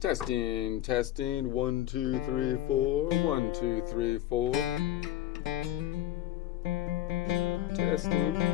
Testing, testing. 1, 2, 3, 4. 1, 2, 3, 4. Testing.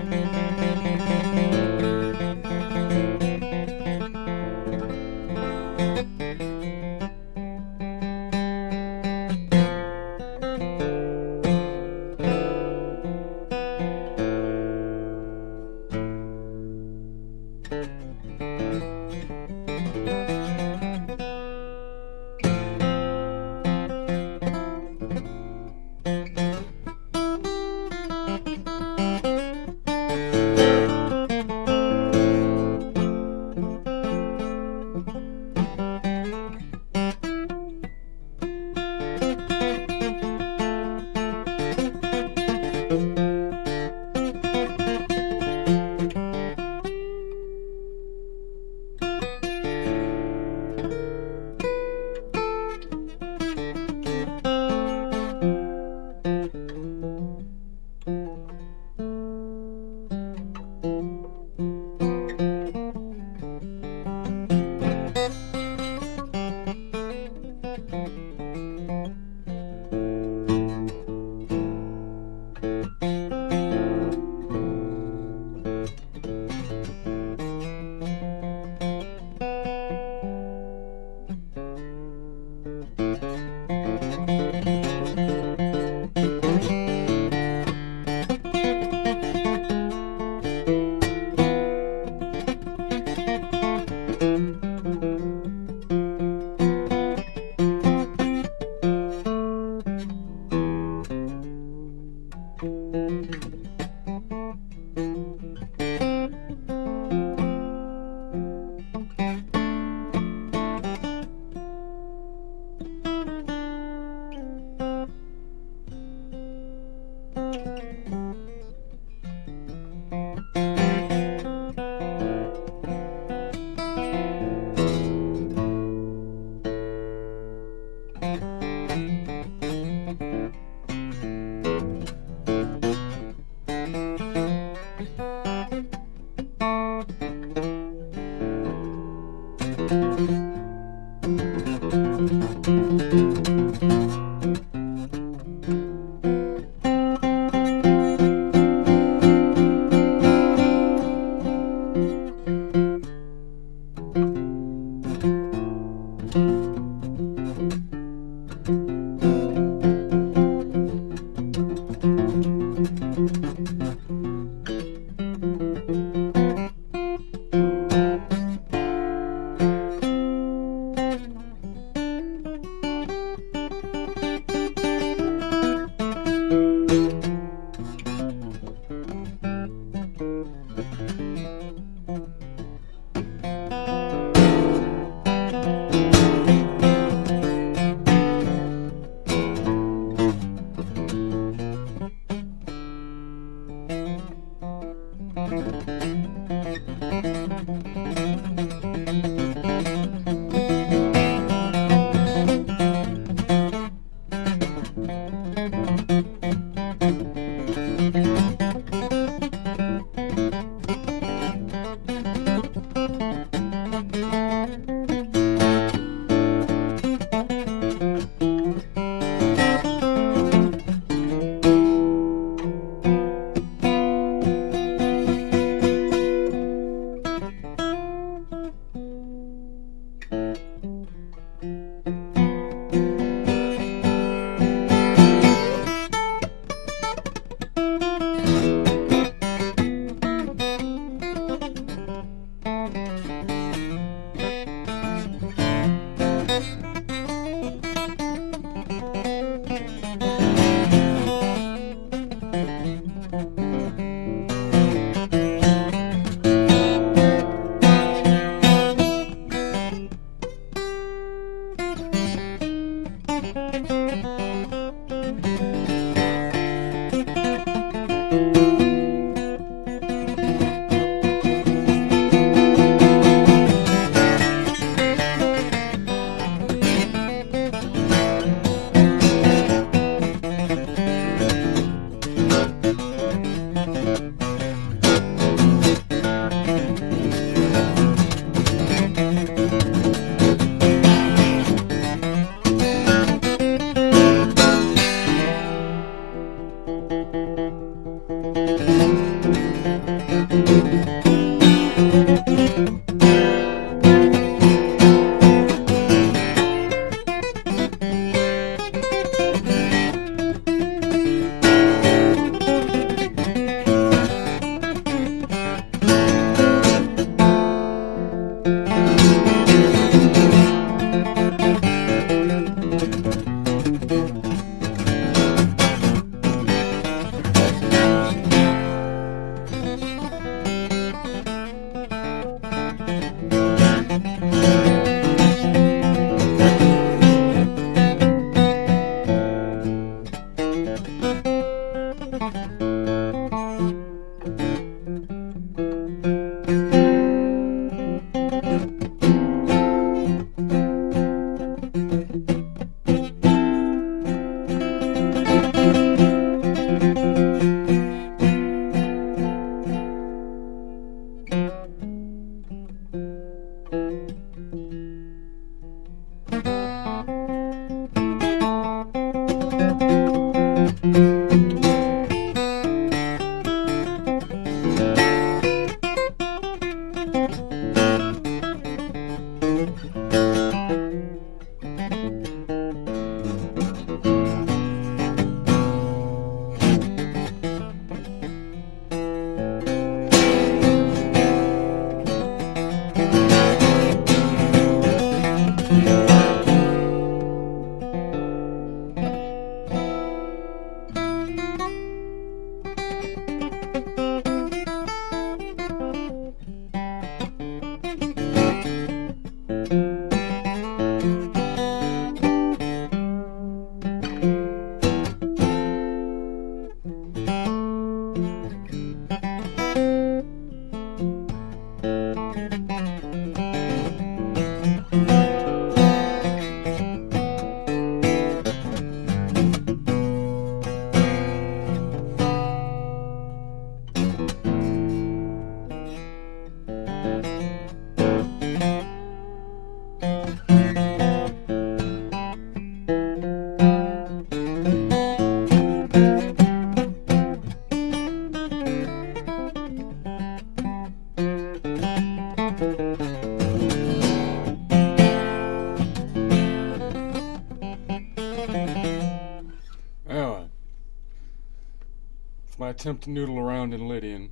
It's my attempt to noodle around in Lydian.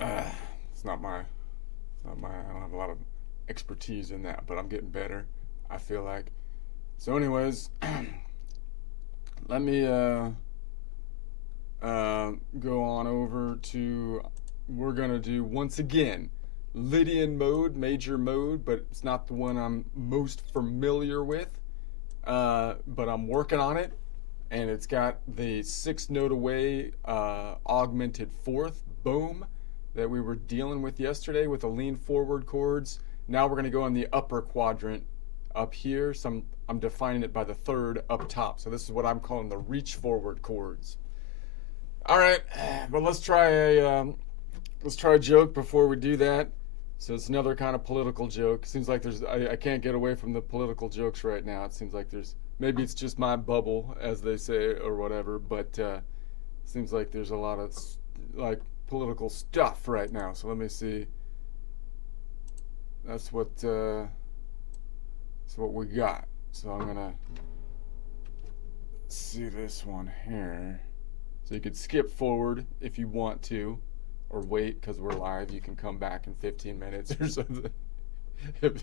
It's not my. I don't have a lot of expertise in that, but I'm getting better, I feel like. So anyways, let me go on over to, we're going to do, once again, Lydian mode, major mode, but it's not the one I'm most familiar with, but I'm working on it, and it's got the 6-note away augmented fourth, boom, that we were dealing with yesterday with the lean forward chords. Now we're going to go in the upper quadrant up here. So I'm defining it by the third up top. So this is what I'm calling the reach forward chords. All right, but let's try a joke before we do that. So it's another kind of political joke. Seems like I can't get away from the political jokes right now. It seems like maybe it's just my bubble, as they say, or whatever, but seems like there's a lot of political stuff right now. So let me see. That's what we got. So I'm gonna see this one here. So you could skip forward if you want to, or wait because we're live. You can come back in 15 minutes or something if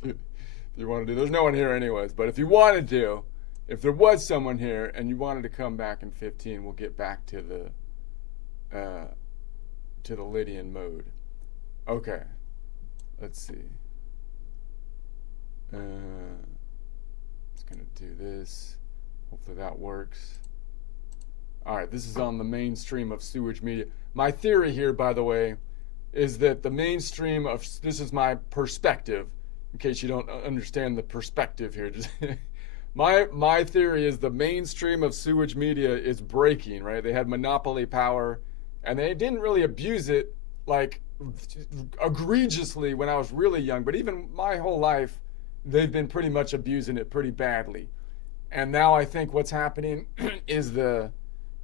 you want to do. There's no one here anyways, but if you wanted to, if there was someone here and you wanted to come back in 15, we'll get back to the Lydian mode. Okay, let's see. It's gonna do this. Hopefully that works. All right, this is on the mainstream of sewage media. My theory here, by the way, is that the mainstream of, this is my perspective, in case you don't understand the perspective here. Just my theory is the mainstream of sewage media is breaking, right? They had monopoly power, and they didn't really abuse it like egregiously when I was really young, but even my whole life, they've been pretty much abusing it pretty badly. And now I think what's happening is the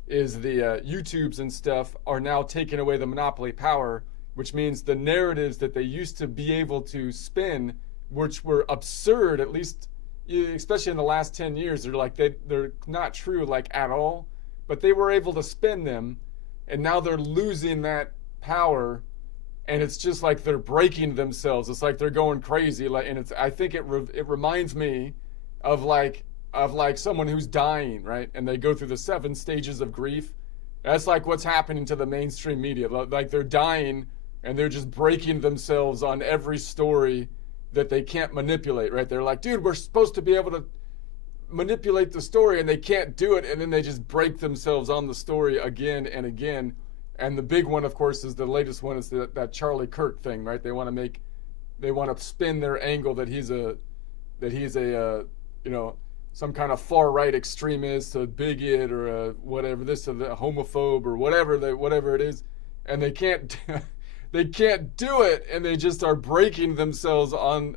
YouTubes and stuff are now taking away the monopoly power, which means the narratives that they used to be able to spin, which were absurd, at least especially in the last 10 years, they're not true like at all, but they were able to spin them, and now they're losing that power, and it's just like they're breaking themselves. It's like they're going crazy, and I think it reminds me of like someone who's dying, right? And they go through the 7 stages of grief. That's like what's happening to the mainstream media. Like they're dying and they're just breaking themselves on every story that they can't manipulate, right? They're like, dude, we're supposed to be able to manipulate the story, and they can't do it, and then they just break themselves on the story again and again. And the big one, of course, is the latest one is that Charlie Kirk thing, right? They want to spin their angle that he's a some kind of far-right extremist, a bigot, or a whatever, a homophobe, or whatever it is, and they can't do it, and they just are breaking themselves on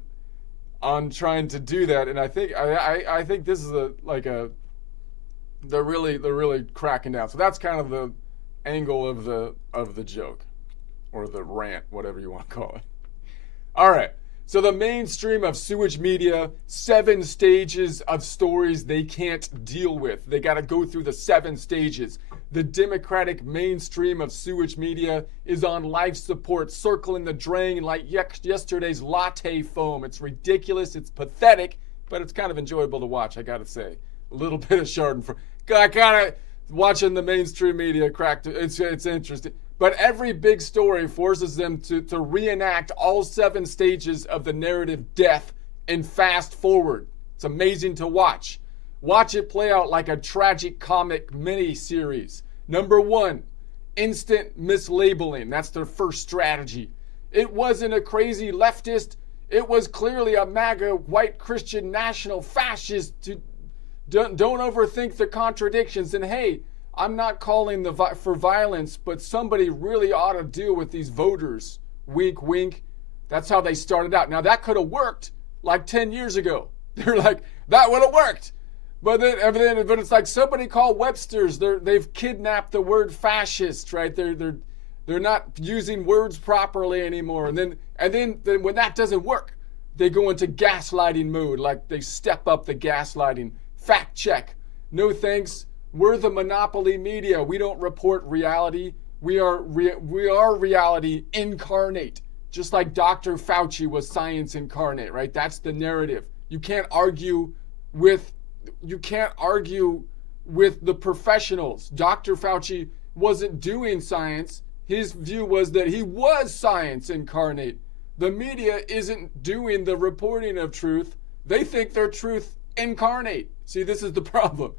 trying to do that. And I think this is they're really cracking down. So that's kind of the angle of the joke, or the rant, whatever you want to call it. All right. So the mainstream of sewage media, 7 stages of stories they can't deal with. They got to go through the 7 stages. The Democratic mainstream of sewage media is on life support, circling the drain like yesterday's latte foam. It's ridiculous. It's pathetic, but it's kind of enjoyable to watch, I got to say. A little bit of Schadenfreude. I kind of watching the mainstream media crack. It's interesting. But every big story forces them to reenact all 7 stages of the narrative death and fast forward. It's amazing to watch. Watch it play out like a tragic comic mini-series. Number 1, instant mislabeling. That's their first strategy. It wasn't a crazy leftist. It was clearly a MAGA white Christian national fascist. Don't overthink the contradictions. And hey, I'm not calling for violence, but somebody really ought to deal with these voters. Wink, wink. That's how they started out. Now, that could have worked like 10 years ago. They're like, that would have worked. But it's like somebody called Webster's. They've kidnapped the word fascist, right? They're not using words properly anymore. And then when that doesn't work, they go into gaslighting mode. Like they step up the gaslighting. Fact check. No thanks. We're the monopoly media. We don't report reality. we are reality incarnate, just like Dr. Fauci was science incarnate, right? That's the narrative. You can't argue with the professionals. Dr. Fauci wasn't doing science. His view was that he was science incarnate. The media isn't doing the reporting of truth. They think they're truth incarnate. See, this is the problem.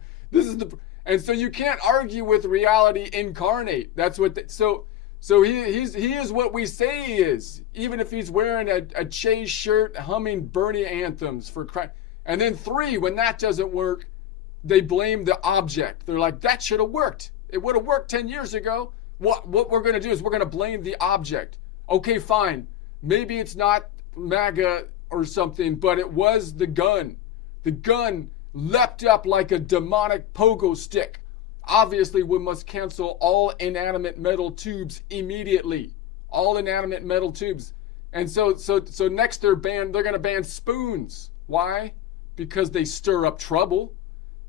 And so you can't argue with reality incarnate. That's what. He is what we say he is. Even if he's wearing a Chase shirt, humming Bernie anthems for Christ. And then 3, when that doesn't work, they blame the object. They're like, that should have worked. It would have worked 10 years ago. What we're going to do is we're going to blame the object. Okay, fine. Maybe it's not MAGA or something, but it was the gun. The gun leapt up like a demonic pogo stick. Obviously, we must cancel all inanimate metal tubes immediately. All inanimate metal tubes. And so next they're going to ban spoons. Why? Because they stir up trouble.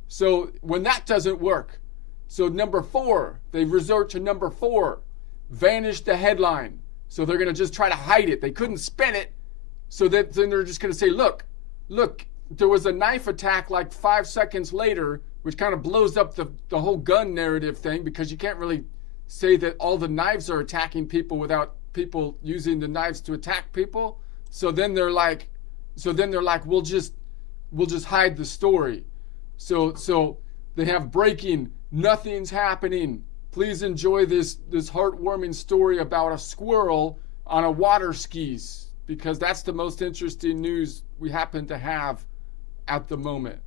So when that doesn't work, so number 4, they resort to number 4, vanish the headline. So they're going to just try to hide it. They couldn't spin it. So then they're just going to say, look, there was a knife attack like 5 seconds later, which kind of blows up the whole gun narrative thing, because you can't really say that all the knives are attacking people without people using the knives to attack people. So then they're like, we'll just hide the story. So they have breaking, nothing's happening. Please enjoy this heartwarming story about a squirrel on a water skis, because that's the most interesting news we happen to have at the moment.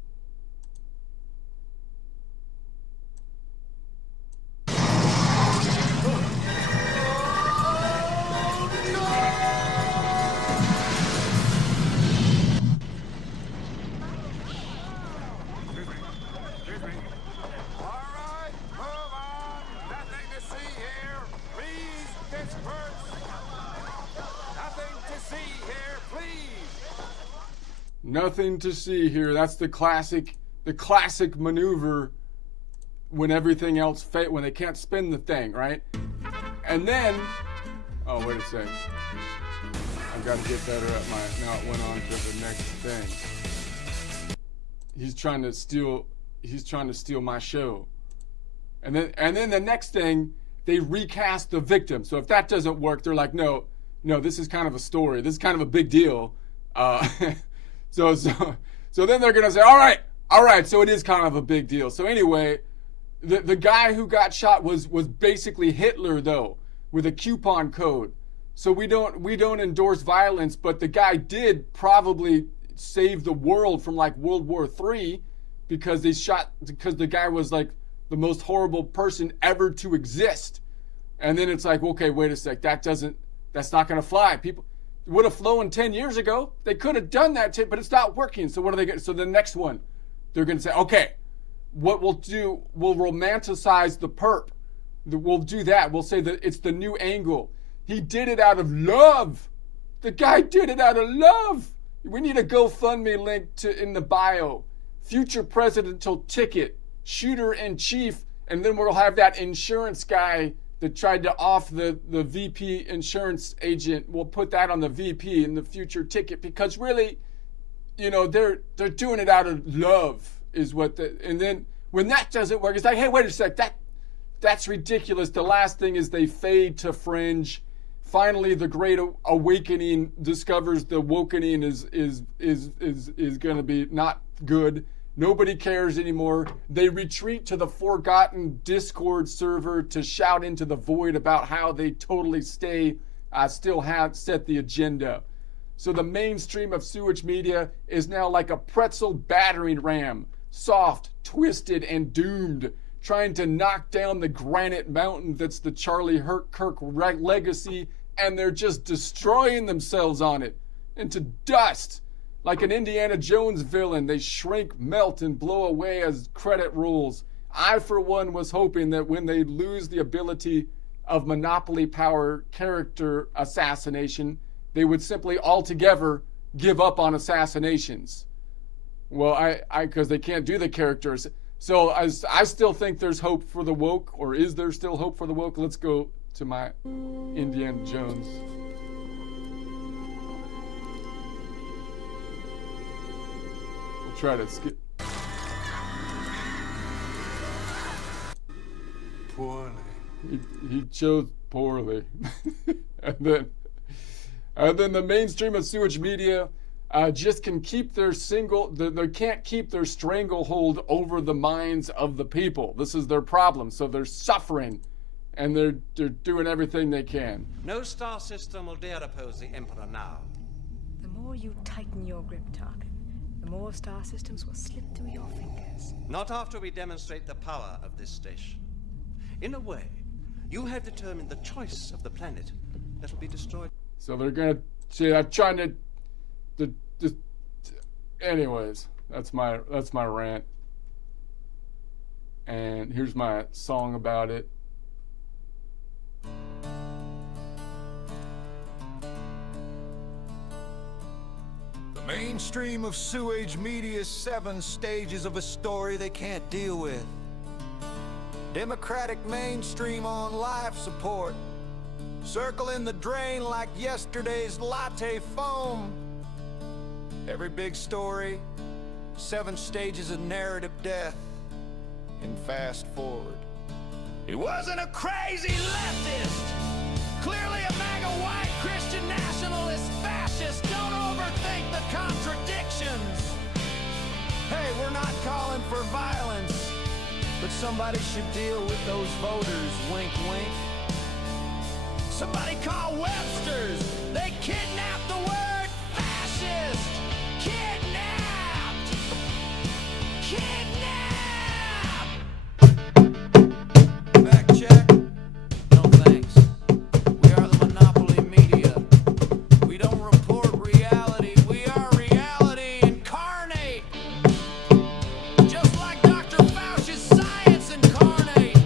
Nothing to see here. That's the classic maneuver when everything else when they can't spin the thing, right? And then, oh, wait a second. I've got to get better at now it went on to the next thing. He's trying to steal my show. And then the next thing, they recast the victim. So if that doesn't work, they're like, no, this is kind of a story. This is kind of a big deal. So then they're gonna say, all right, so it is kind of a big deal. So anyway, the guy who got shot was basically Hitler, though, with a coupon code. So we don't endorse violence, but the guy did probably save the world from like World War III, because the guy was like the most horrible person ever to exist. And then it's like, okay, wait a sec, that's not gonna fly. People would have flown 10 years ago. They could have done that, but it's not working. So what are they going to? So the next one, they're going to say, okay, what we'll do, we'll romanticize the perp. We'll do that. We'll say that it's the new angle. He did it out of love. The guy did it out of love. We need a GoFundMe link in the bio. Future presidential ticket, shooter in chief, and then we'll have that insurance guy that tried to off the VP insurance agent. We'll put that on the VP in the future ticket, because really, they're doing it out of love is what and then when that doesn't work, it's like, hey, wait a sec, that's ridiculous. The last thing is they fade to fringe. Finally, the Great Awakening discovers the wokening is going to be not good. Nobody cares anymore. They retreat to the forgotten Discord server to shout into the void about how they totally still have set the agenda. So the mainstream of sewage media is now like a pretzel battering ram, soft, twisted, and doomed, trying to knock down the granite mountain that's the Charlie Kirk legacy, and they're just destroying themselves on it into dust. Like an Indiana Jones villain, they shrink, melt, and blow away as credit rolls. I, for one, was hoping that when they lose the ability of monopoly power character assassination, they would simply altogether give up on assassinations. Well, because they can't do the characters. So I still think there's hope for the woke, or is there still hope for the woke? Let's go to my Indiana Jones. We'll try to skip. Poorly. He chose poorly. and then the mainstream of sewage media just can keep their they can't keep their stranglehold over the minds of the people. This is their problem. So they're suffering, and they're doing everything they can. No star system will dare oppose the Emperor now. The more you tighten your grip, Tarkin, the more star systems will slip through your fingers. Not after we demonstrate the power of this station. In a way, you have determined the choice of the planet that will be destroyed. So they're gonna see. I'm trying to just. Anyways, that's my rant. And here's my song about it. The mainstream of sewage media's 7 stages of a story they can't deal with. Democratic mainstream on life support, circling the drain like yesterday's latte foam. Every big story, 7 stages of narrative death, and fast forward. He wasn't a crazy leftist, clearly a MAGA white Christian nationalist fascist. Don't overthink the contradictions. Hey, we're not calling for violence, but somebody should deal with those voters, wink, wink. Somebody call Webster's. They kidnapped the word fascist. Kidnapped. Kidnapped. Fact check. No thanks. We are the monopoly media. We don't report reality. We are reality incarnate. Just like Dr. Fauci's science incarnate.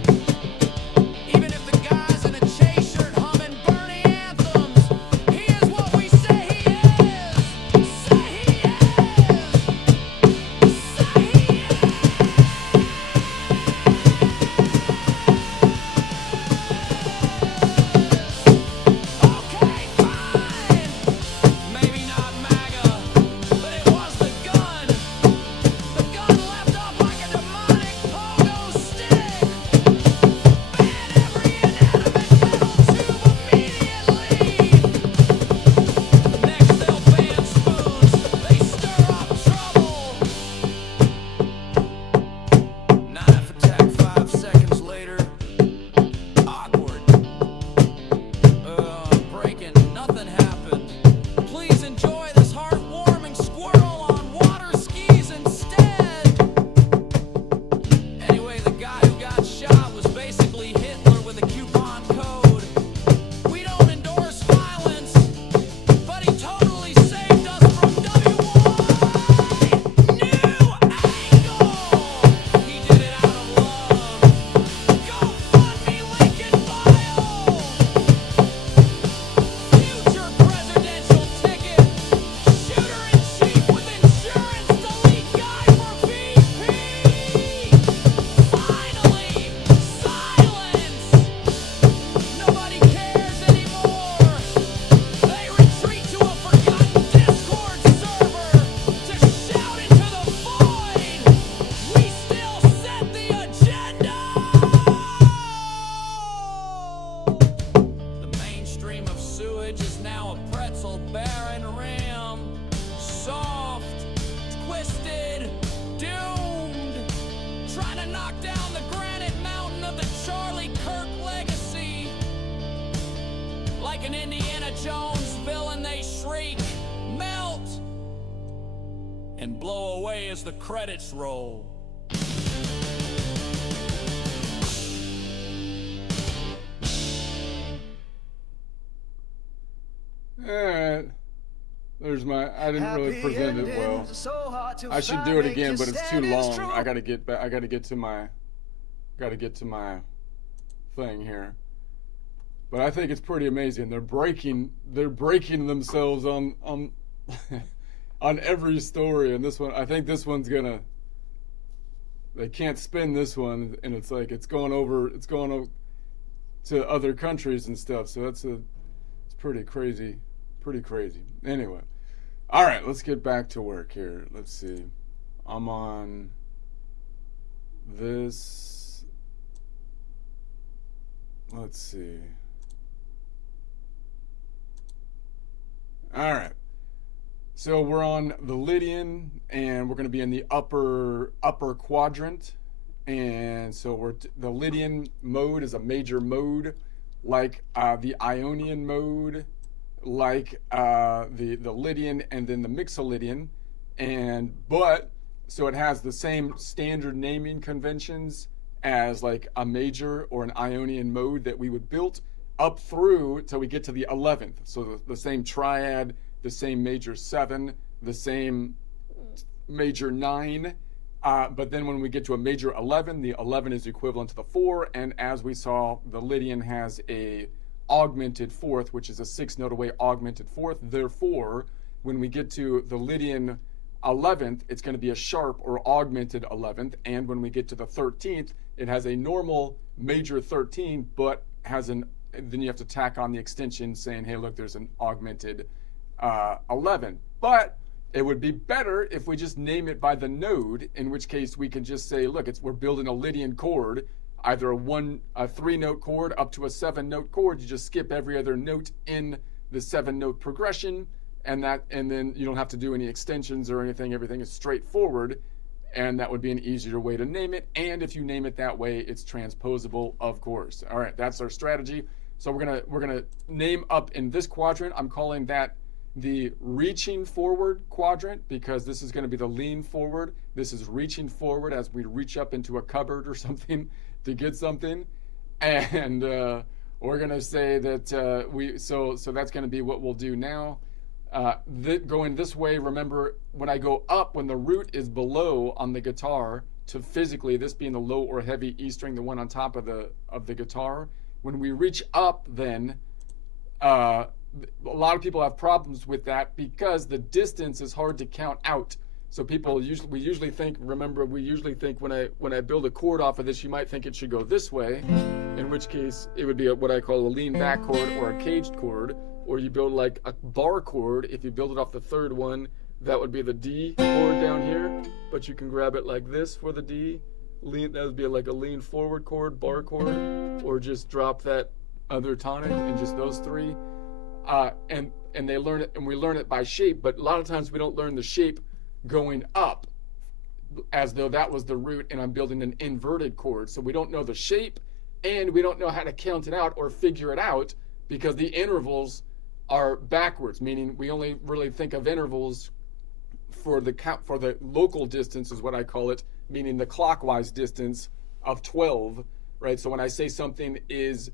Even if the guy's in a chase shirt humming Bernie anthems, he is what we say he is. Say he is. Say he is. Okay, fine. Maybe not MAGA, but it was the gun. The gun leapt up like a demonic pogo stick. Ban every inanimate metal tube immediately. Next they'll ban spoons. They stir up trouble. Knife attack 5 seconds later. Awkward. Breaking. Nothing happened. Please enjoy this heartwarming squirrel on water skis instead. Anyway, the guy who got shot was basically Hitler with a coupon code. We don't endorse violence, but he totally saved us from WY. New angle. He did it out of love. GoFundMe link in bio. Future presidential ticket. Shooter in chief with insurance to lead guy for VP. Finally, silence. Nobody cares anymore. They retreat to a forgotten Discord server to shout into the void. We still set the agenda. The mainstream of sewage is now a pretzel barren rim. Soft, twisted, doomed. Trying to knock down the granite mountain of the Charlie Kirk legacy. Like an Indiana Jones villain, they shriek, melt, and blow away as the credits roll. Alright. There's my. I didn't really present it well. I should do it again, but it's too long. I gotta get back. I gotta get to my thing here. But I think it's pretty amazing. They're breaking themselves on on every story. And this one, I think this one's gonna. They can't spin this one, and it's like it's going over. to other countries and stuff. So it's pretty crazy, Anyway, all right, let's get back to work here. Let's see. I'm on this. Let's see. All right. So we're on the Lydian, and we're going to be in the upper quadrant. And so the Lydian mode is a major mode, like the Ionian mode, like the Lydian, and then the Mixolydian. So it has the same standard naming conventions as like a major or an Ionian mode that we would build up through till we get to the 11th. So the same triad, the same major 7, the same major 9. But then when we get to a major 11, the 11 is equivalent to the 4. And as we saw, the Lydian has a augmented fourth, which is a 6-note away augmented fourth. Therefore, when we get to the Lydian 11th, it's going to be a sharp or augmented 11th. And when we get to the 13th, it has a normal major 13, but then you have to tack on the extension saying, hey, look, there's an augmented 11. But it would be better if we just name it by the node, in which case we can just say, look, we're building a Lydian chord, either a 3-note chord up to a 7-note chord. You just skip every other note in the 7-note progression, and then you don't have to do any extensions or anything. Everything is straightforward, and that would be an easier way to name it. And if you name it that way, it's transposable, of course. All right, that's our strategy. So we're gonna name up in this quadrant. I'm calling that the reaching forward quadrant, because this is going to be the lean forward. This is reaching forward as we reach up into a cupboard or something to get something. And we're going to say that so that's going to be what we'll do now. Going this way, remember, when I go up, when the root is below on the guitar, to physically, this being the low or heavy E string, the one on top of the guitar, when we reach up, then a lot of people have problems with that because the distance is hard to count out. So we usually think when I build a chord off of this, you might think it should go this way, in which case it would be what I call a lean back chord or a caged chord, or you build like a bar chord. If you build it off the third one, that would be the D chord down here, but you can grab it like this for the D. That would be like a lean forward chord, bar chord, or just drop that other tonic and just those three. And they learn it, and we learn it by shape, but a lot of times we don't learn the shape going up as though that was the root and I'm building an inverted chord. So we don't know the shape, and we don't know how to count it out or figure it out because the intervals are backwards, meaning we only really think of intervals for the local distance is what I call it, meaning the clockwise distance of 12, right? So when I say something is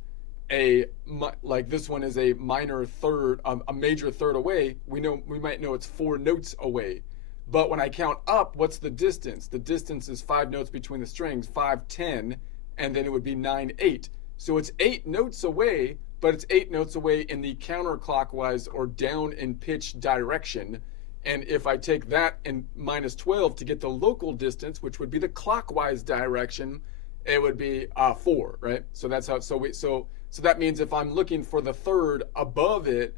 like this one is a minor third, a major third away, we might know it's 4 notes away. But when I count up, what's the distance? The distance is 5 notes between the strings, 5, 10, and then it would be 9, 8. So it's 8 notes away, but it's 8 notes away in the counterclockwise or down in pitch direction. And if I take that and minus 12 to get the local distance, which would be the clockwise direction, it would be 4, right? So that's how. So that means if I'm looking for the third above it,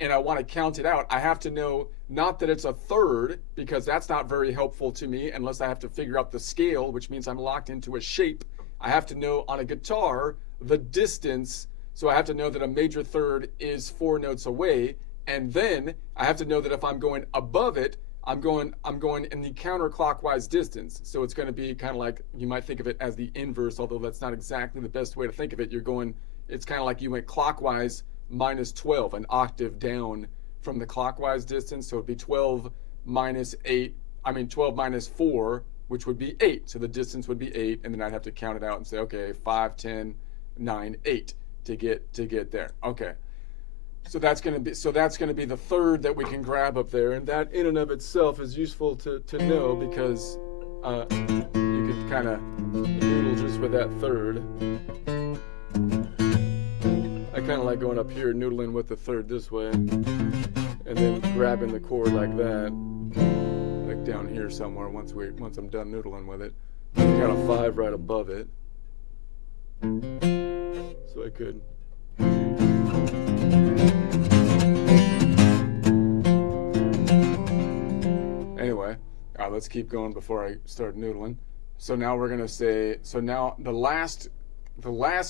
and I want to count it out, I have to know not that it's a third, because that's not very helpful to me unless I have to figure out the scale, which means I'm locked into a shape. I have to know on a guitar the distance, so I have to know that a major third is 4 notes away, and then I have to know that if I'm going above it, I'm going in the counterclockwise distance. So it's going to be kind of like, you might think of it as the inverse, although that's not exactly the best way to think of it. It's kind of like you went clockwise minus 12, an octave down from the clockwise distance. So it'd be 12 minus 4, which would be 8. So the distance would be 8, and then I'd have to count it out and say, okay, 5, 10, 9, 8 to get there. Okay. So that's going to be the third that we can grab up there, and that in and of itself is useful to know, because you can kind of noodle just with that third. I kind of like going up here, noodling with the third this way, and then grabbing the chord like that, like down here somewhere. Once I'm done noodling with it, got a 5 right above it. So I could. Anyway, let's keep going before I start noodling. So now we're gonna say, so now the last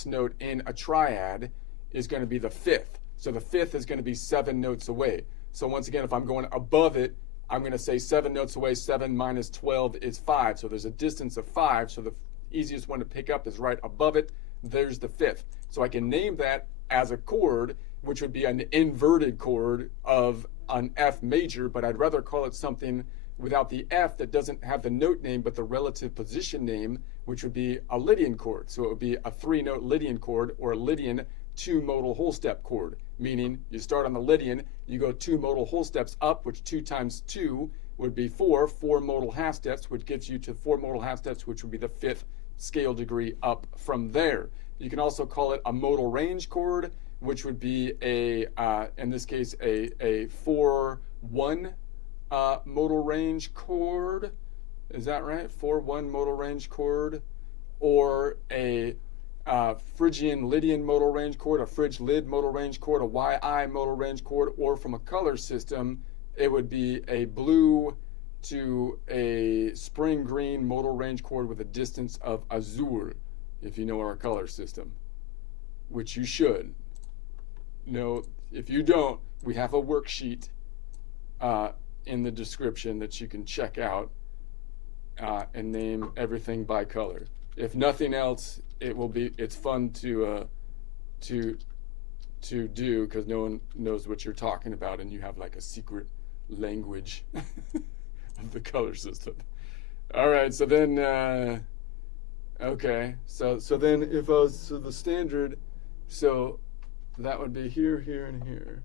note in a triad is gonna be the fifth. So the fifth is gonna be 7 notes away. So once again, if I'm going above it, I'm gonna say 7 notes away, 7 minus 12 is 5. So there's a distance of 5. So the easiest one to pick up is right above it. There's the fifth. So I can name that as a chord, which would be an inverted chord of an F major, but I'd rather call it something without the F that doesn't have the note name but the relative position name, which would be a Lydian chord. So it would be a 3-note Lydian chord, or a Lydian 2-modal whole step chord, meaning you start on the Lydian, you go 2 modal whole steps up, which 2 times 2 would be 4 modal half steps, which gets you to 4 modal half steps, which would be the 5th scale degree up from there. You can also call it a modal range chord, which would be in this case, a 4-1 modal range chord. Is that right? 4-1 modal range chord, or a Phrygian Lydian modal range chord, a Phryg-Lyd modal range chord, a YI modal range chord, or from a color system, it would be a blue to a spring green modal range chord with a distance of azure, if you know our color system, which you should. No, if you don't, we have a worksheet in the description that you can check out and name everything by color. If nothing else, it's fun to do, because no one knows what you're talking about, and you have like a secret language of the color system. All right, so then okay, so then if I was, so the standard, so that would be here, here, and here.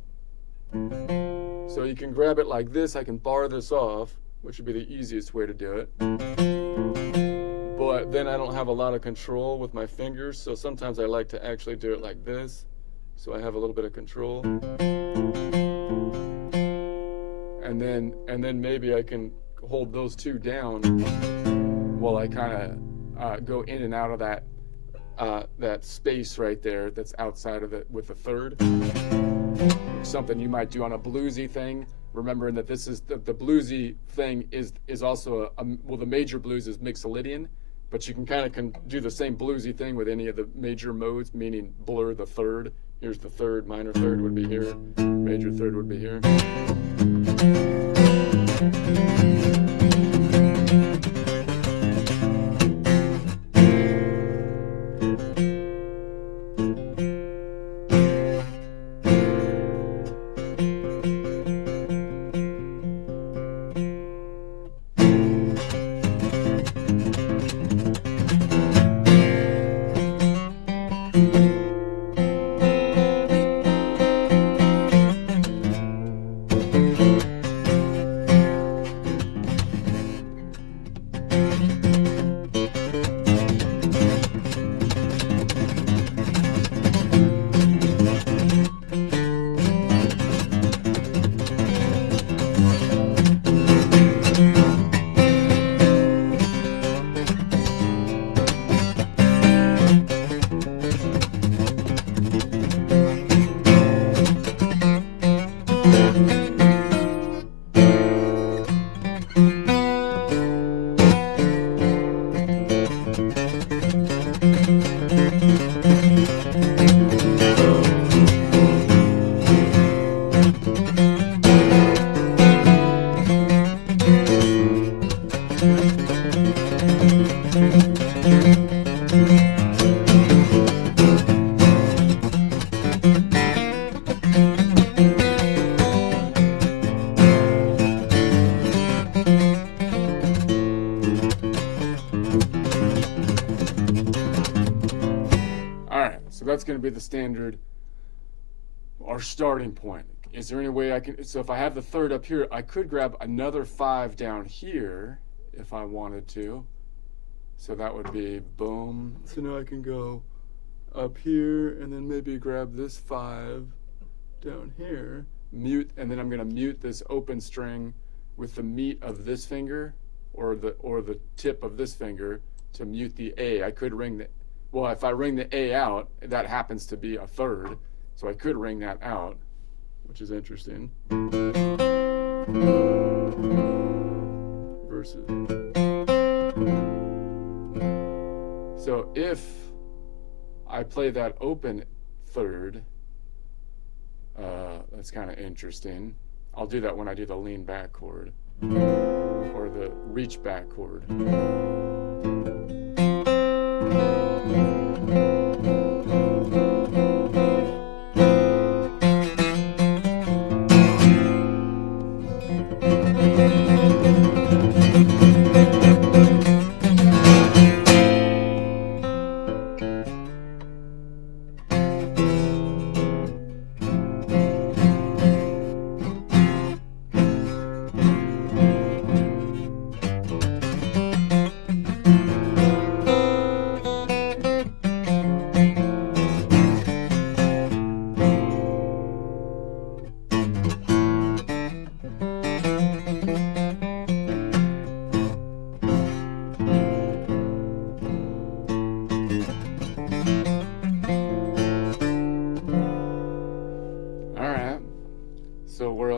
So you can grab it like this. I can bar this off, which would be the easiest way to do it. But then I don't have a lot of control with my fingers, so sometimes I like to actually do it like this, so I have a little bit of control. And then maybe I can hold those two down while I kind of go in and out of that space right there that's outside of it with the third. Something you might do on a bluesy thing, remembering that this is the bluesy thing is also well, the major blues is Mixolydian, but you can kind of do the same bluesy thing with any of the major modes, meaning blur the third. Here's the third, minor third would be here, major third would be here. So that's going to be the standard, our starting point. Is there any way I can, so if I have the third up here, I could grab another 5 down here if I wanted to. So that would be boom. So now I can go up here and then maybe grab this 5 down here, mute, and then I'm going to mute this open string with the meat of this finger or the tip of this finger to mute the A. I could ring well, if I ring the A out, that happens to be a third, so I could ring that out, which is interesting. Versus. So if I play that open third, that's kind of interesting. I'll do that when I do the lean back chord or the reach back chord.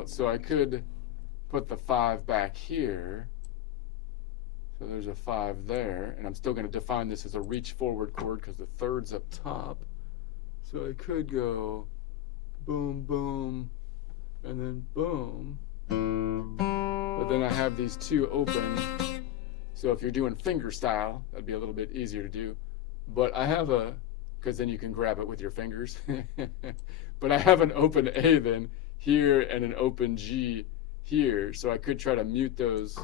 So I could put the 5 back here. So there's a 5 there, and I'm still going to define this as a reach forward chord because the third's up top. So I could go boom, boom, and then boom. But then I have these 2 open. So if you're doing finger style, that'd be a little bit easier to do. But I have because then you can grab it with your fingers. But I have an open A then here and an open G here, so I could try to mute those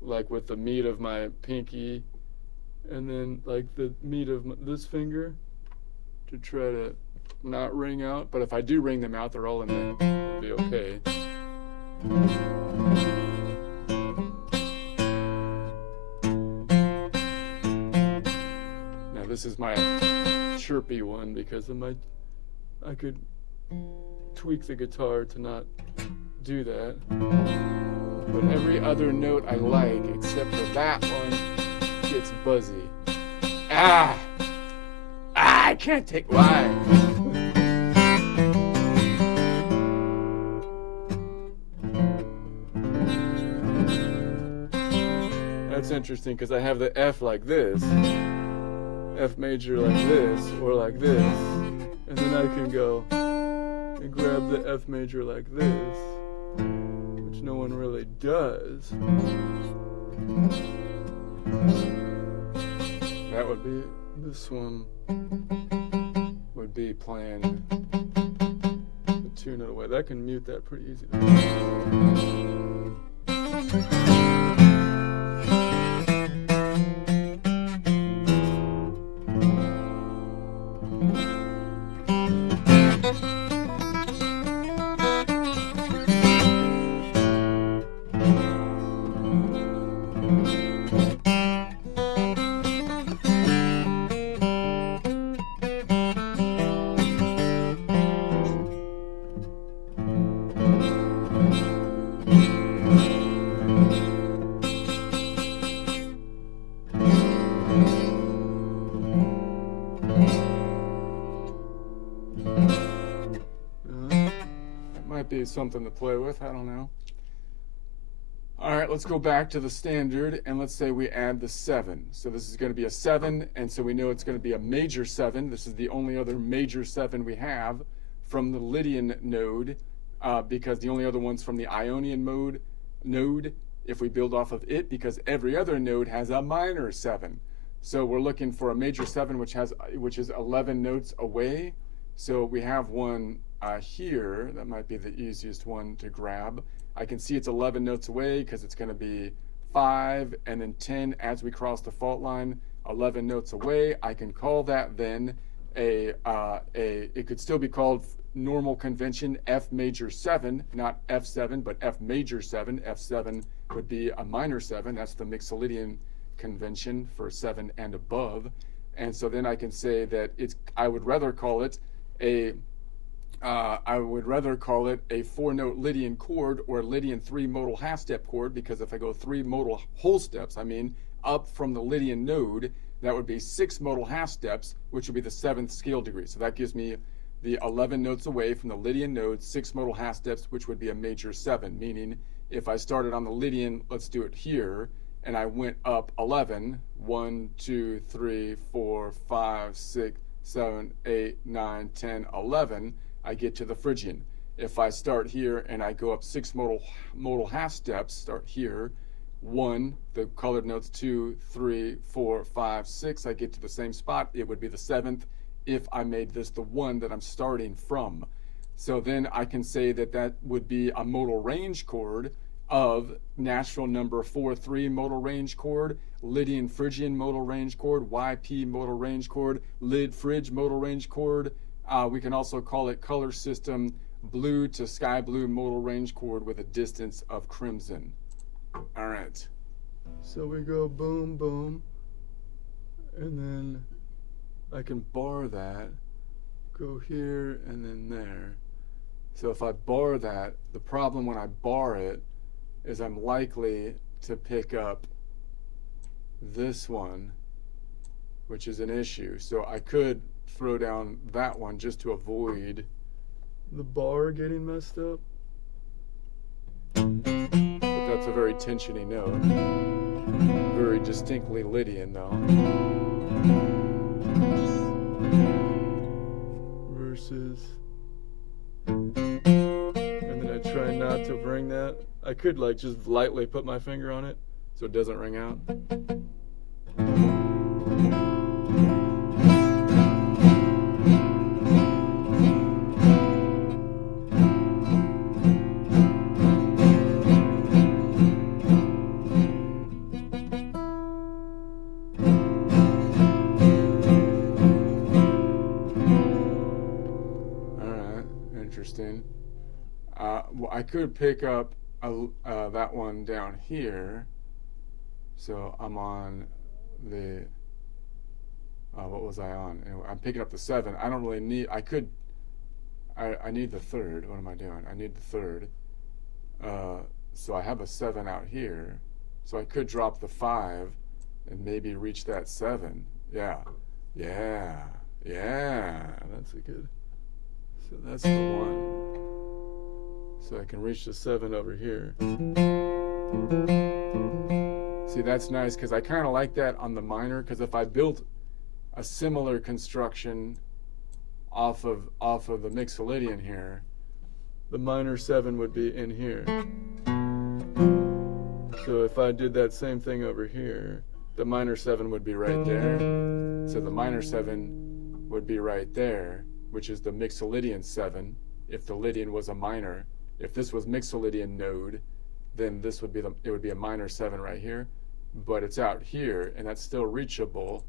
like with the meat of my pinky and then like the meat of this finger to try to not ring out. But if I do ring them out, they're all in there. It'll be okay. Now this is my chirpy one because of I could tweak the guitar to not do that. But every other note I like, except for that one, gets buzzy. I can't take why. That's interesting because I have the F like this, F major like this, or like this, and then I can go and grab the F major like this, which no one really does. That would be, this one would be playing the tune of the way. That can mute that pretty easy. Be something to play with, I don't know. All right, let's go back to the standard and let's say we add the 7. So this is going to be a 7, and so we know it's going to be a major 7. This is the only other major 7 we have from the Lydian node, because the only other one's from the Ionian node if we build off of it, because every other node has a minor 7. So we're looking for a major 7 which is 11 notes away. So we have one here. That might be the easiest one to grab. I can see it's 11 notes away because it's going to be 5 and then 10 as we cross the fault line. 11 notes away. I can call that then it could still be called normal convention F major 7, not F7, but F major 7. F7 would be a minor 7. That's the Mixolydian convention for 7 and above. And so then I can say that I would rather call it a 4-note Lydian chord or a Lydian 3-modal half-step chord, because if I go 3 modal whole steps, I mean up from the Lydian node, that would be 6 modal half steps, which would be the 7th scale degree. So that gives me the 11 notes away from the Lydian node, 6 modal half steps, which would be a major 7, meaning if I started on the Lydian, let's do it here, and I went up 11, 1, 2, 3, 4, 5, 6, 7, 8, 9, 10, 11, I get to the Phrygian. If I start here and I go up 6 modal half steps, start here, 1, the colored notes, 2, 3, 4, 5, 6, I get to the same spot. It would be the 7th if I made this the 1 that I'm starting from. So then I can say that that would be a modal range chord of natural number 4-3 modal range chord, Lydian Phrygian modal range chord, YP modal range chord, Lyd Phryg modal range chord. We can also call it color system blue to sky blue modal range chord with a distance of crimson. All right. So we go boom, boom, and then I can bar that, go here and then there. So if I bar that, the problem when I bar it is I'm likely to pick up this one, which is an issue. So I could throw down that one just to avoid the bar getting messed up. But that's a very tensiony note. Very distinctly Lydian though. Versus, and then I try not to bring that. I could like just lightly put my finger on it so it doesn't ring out. Interesting. Well, I could pick up that one down here. So I'm on the, what was I on? Anyway, I'm picking up the 7. I don't really need, I need the 3rd. What am I doing? I need the 3rd. So I have a 7 out here. So I could drop the 5 and maybe reach that 7. Yeah. That's a good. So that's the 1. So I can reach the 7 over here. See, that's nice because I kind of like that on the minor, because if I built a similar construction off of the Mixolydian here, the minor 7 would be in here. So if I did that same thing over here, the minor 7 would be right there. So the minor 7 would be right there, which is the Mixolydian 7, if the Lydian was a minor. If this was Mixolydian node, then this would be it would be a minor 7 right here, but it's out here, and that's still reachable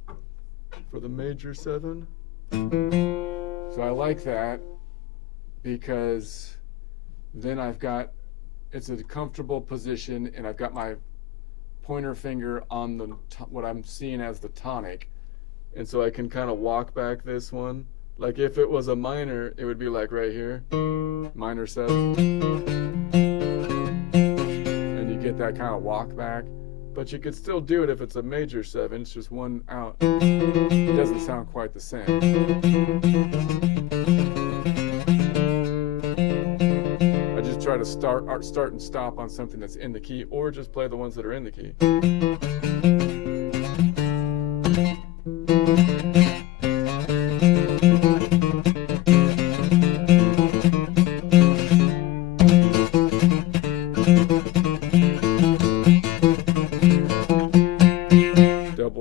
for the major 7. So I like that because then I've got, it's a comfortable position, and I've got my pointer finger on the what I'm seeing as the tonic, and so I can kind of walk back this one. Like if it was a minor, it would be like right here, minor 7, and you get that kind of walk back. But you could still do it if it's a major 7. It's just one out. It doesn't sound quite the same. I just try to start and stop on something that's in the key, or just play the ones that are in the key.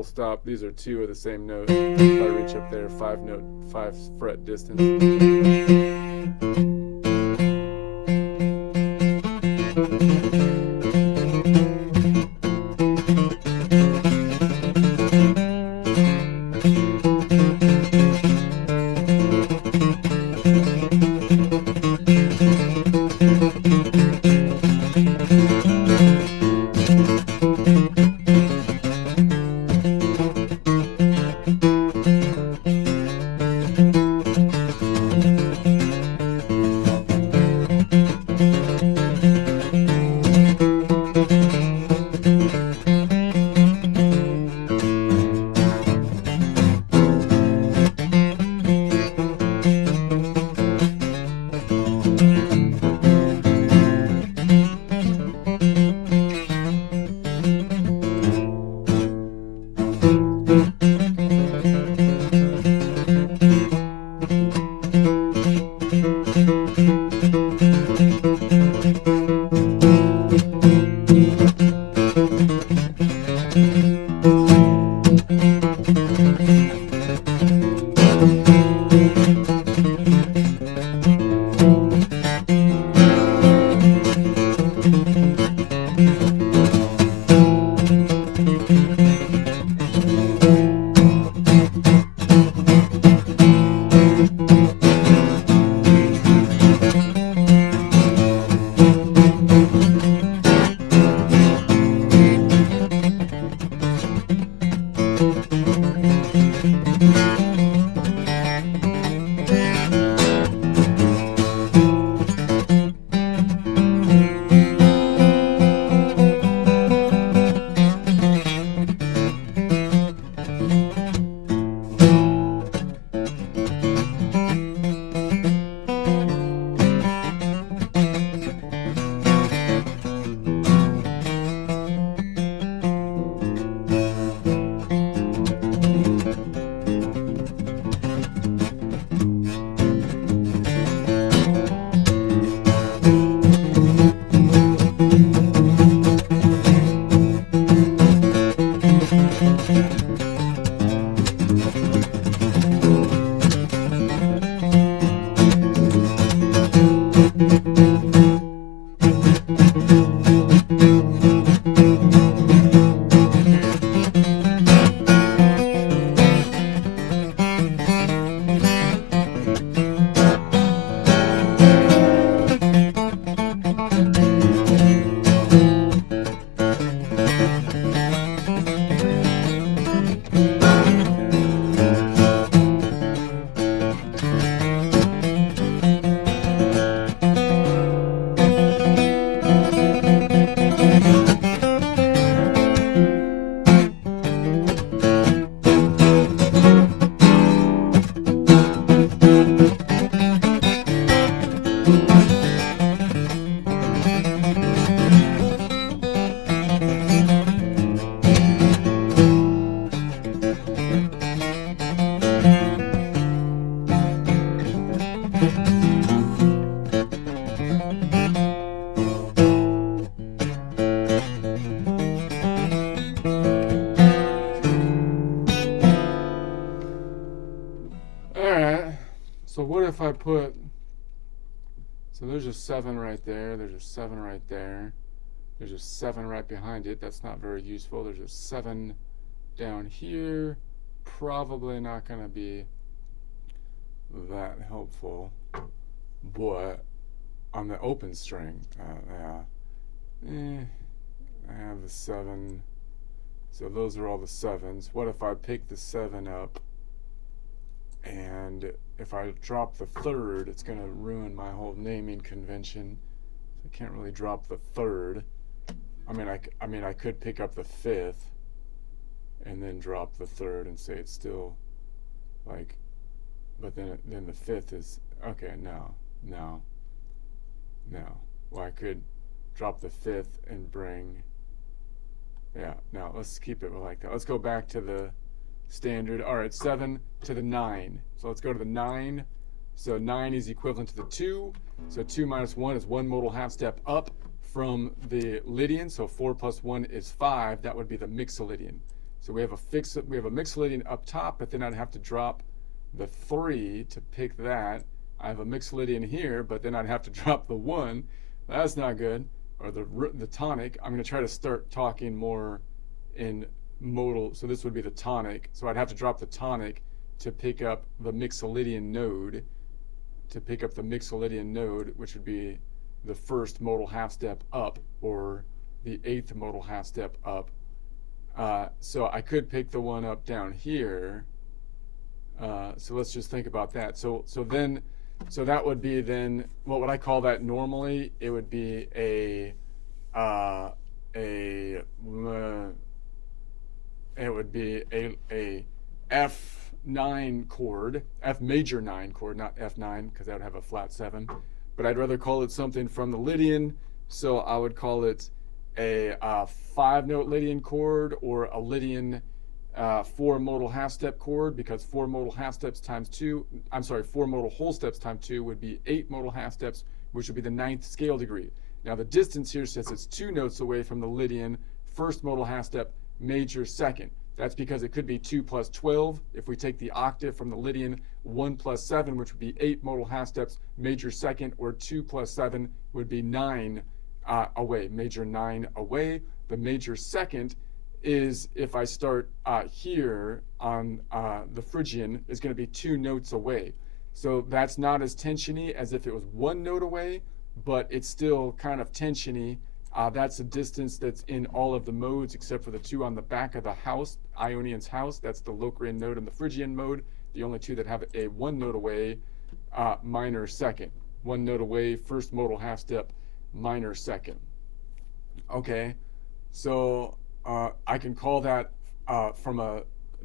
Stop. These are 2 of the same note. If I reach up there, 5 fret distance. So what if I put, so there's a 7 right there, there's a 7 right there, there's a 7 right behind it. That's not very useful. There's a 7 down here. Probably not going to be that helpful. But on the open string, I have the 7. So those are all the 7s. What if I pick the 7 up, and if I drop the 3rd, it's going to ruin my whole naming convention. I can't really drop the 3rd. I mean, I could pick up the 5th and then drop the 3rd and say it's still like, but then the 5th is okay. No. Well, I could drop the 5th and bring. Yeah. No. Let's keep it like that. Let's go back to the standard. All right, 7 to the 9. So let's go to the 9. So 9 is equivalent to the 2. So 2 minus 1 is 1 modal half step up from the Lydian. So 4 plus 1 is 5. That would be the Mixolydian. So we have a Mixolydian up top, but then I'd have to drop the 3 to pick that. I have a Mixolydian here, but then I'd have to drop the 1. That's not good. Or the tonic. I'm going to try to start talking more in modal. So this would be the tonic. So I'd have to drop the tonic to pick up the Mixolydian node. Which would be the first modal half step up, or the 8th modal half step up. So I could pick the one up down here. So let's just think about that. So that would be then, what would I call that normally? It would be a F9 chord, F major 9 chord, not F9, because that would have a flat 7. But I'd rather call it something from the Lydian, so I would call it a 5-note Lydian chord, or a Lydian 4 modal half-step chord, because 4 modal half-steps times 2, 4 modal whole steps times 2 would be 8 modal half-steps, which would be the 9th scale degree. Now the distance here says it's 2 notes away from the Lydian first modal half-step major second. That's because it could be 2 plus 12. If we take the octave from the Lydian, 1 plus 7, which would be 8 modal half-steps major second, or 2 plus 7 would be 9 away, major 9 away. The major second is, if I start here on the Phrygian, is going to be 2 notes away. So that's not as tensiony as if it was 1 note away, but it's still kind of tensiony. That's a distance that's in all of the modes except for the 2 on the back of the house, Ionian's house. That's the Locrian mode and the Phrygian mode, the only 2 that have a 1 note away minor second. 1 note away, first modal half step, minor second. Okay, so I can call that from a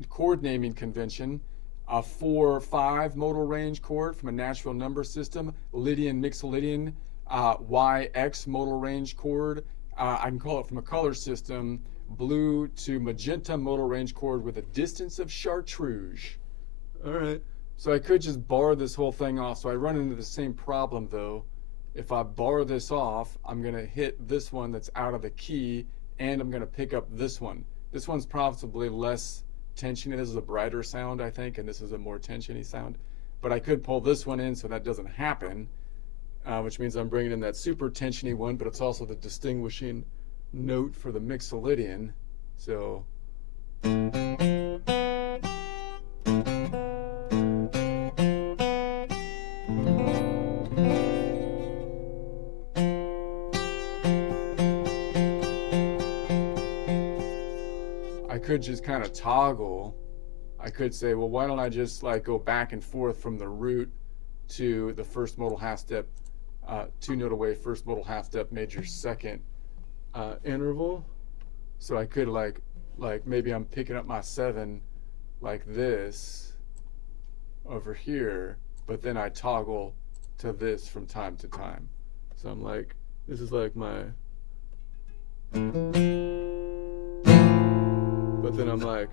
chord naming convention, a 4/5 modal range chord from a natural number system, Lydian, Mixolydian, YX modal range chord. I can call it from a color system, blue to magenta modal range chord with a distance of chartreuse. All right. So I could just bar this whole thing off. So I run into the same problem though. If I bar this off, I'm going to hit this one that's out of the key, and I'm going to pick up this one. This one's possibly less tensiony. This is a brighter sound, I think, and this is a more tensiony sound. But I could pull this one in so that doesn't happen, which means I'm bringing in that super tensiony one, but it's also the distinguishing note for the Mixolydian. So I could just kind of toggle. I could say, well, why don't I just like go back and forth from the root to the first modal half step, 2 note away, first modal half step, major second interval. So I could like maybe I'm picking up my 7 like this over here, but then I toggle to this from time to time. So I'm like, this is like my, but then I'm like,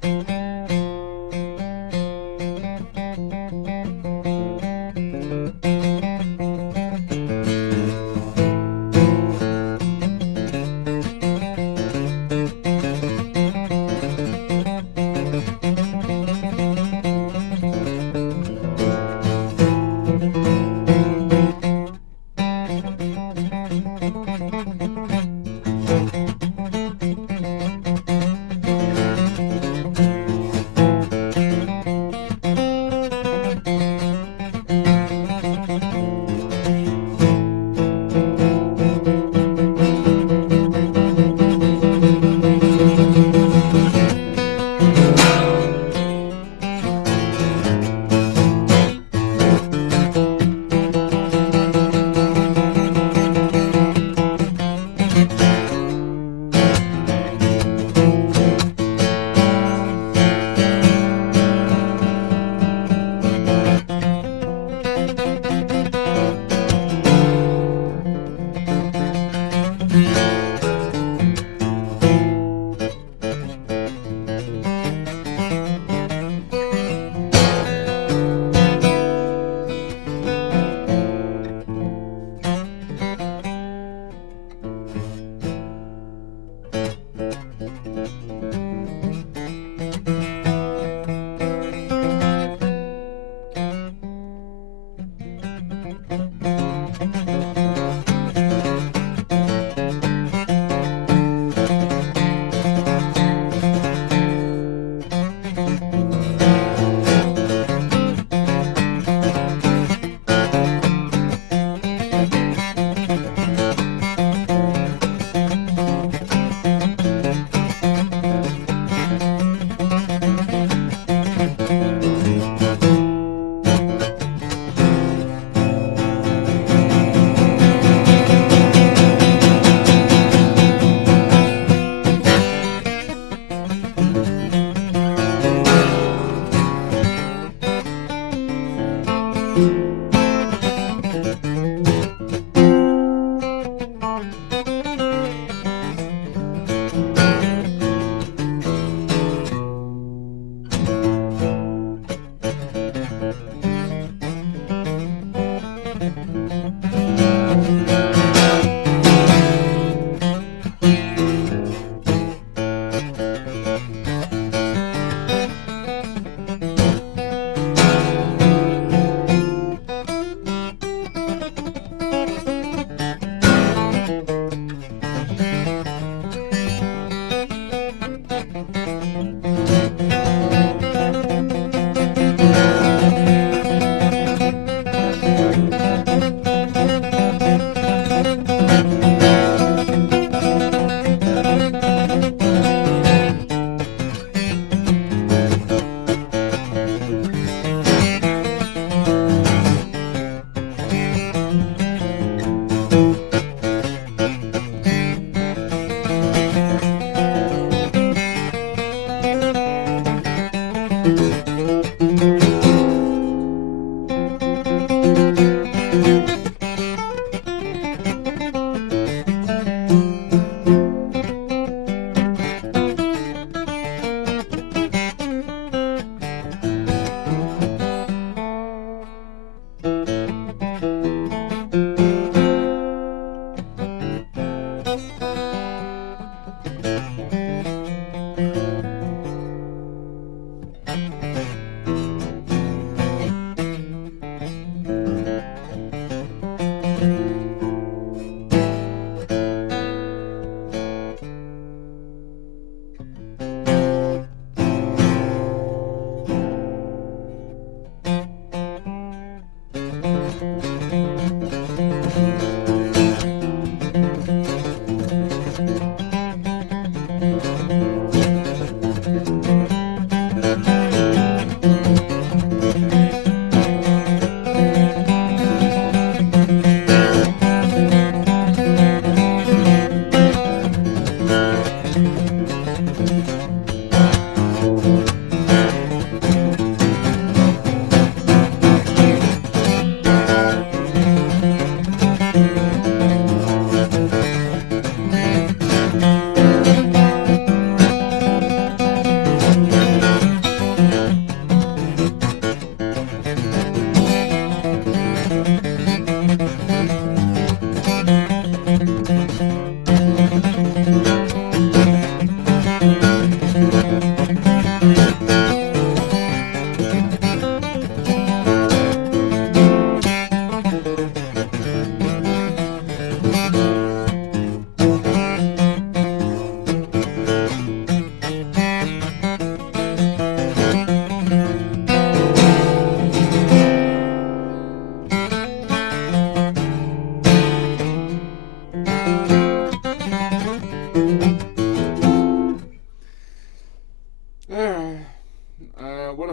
What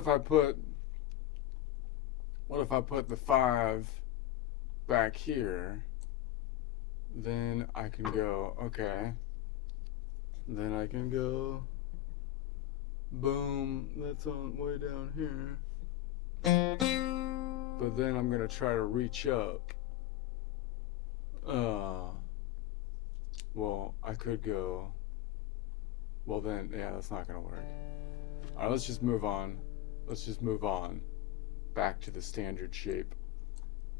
if I put the 5 back here? Then I can go, okay. Then I can go, boom, that's on way down here. But then I'm gonna try to reach up. Well, I could go, well then, yeah, that's not gonna work. All right, let's just move on. Let's just move on back to the standard shape.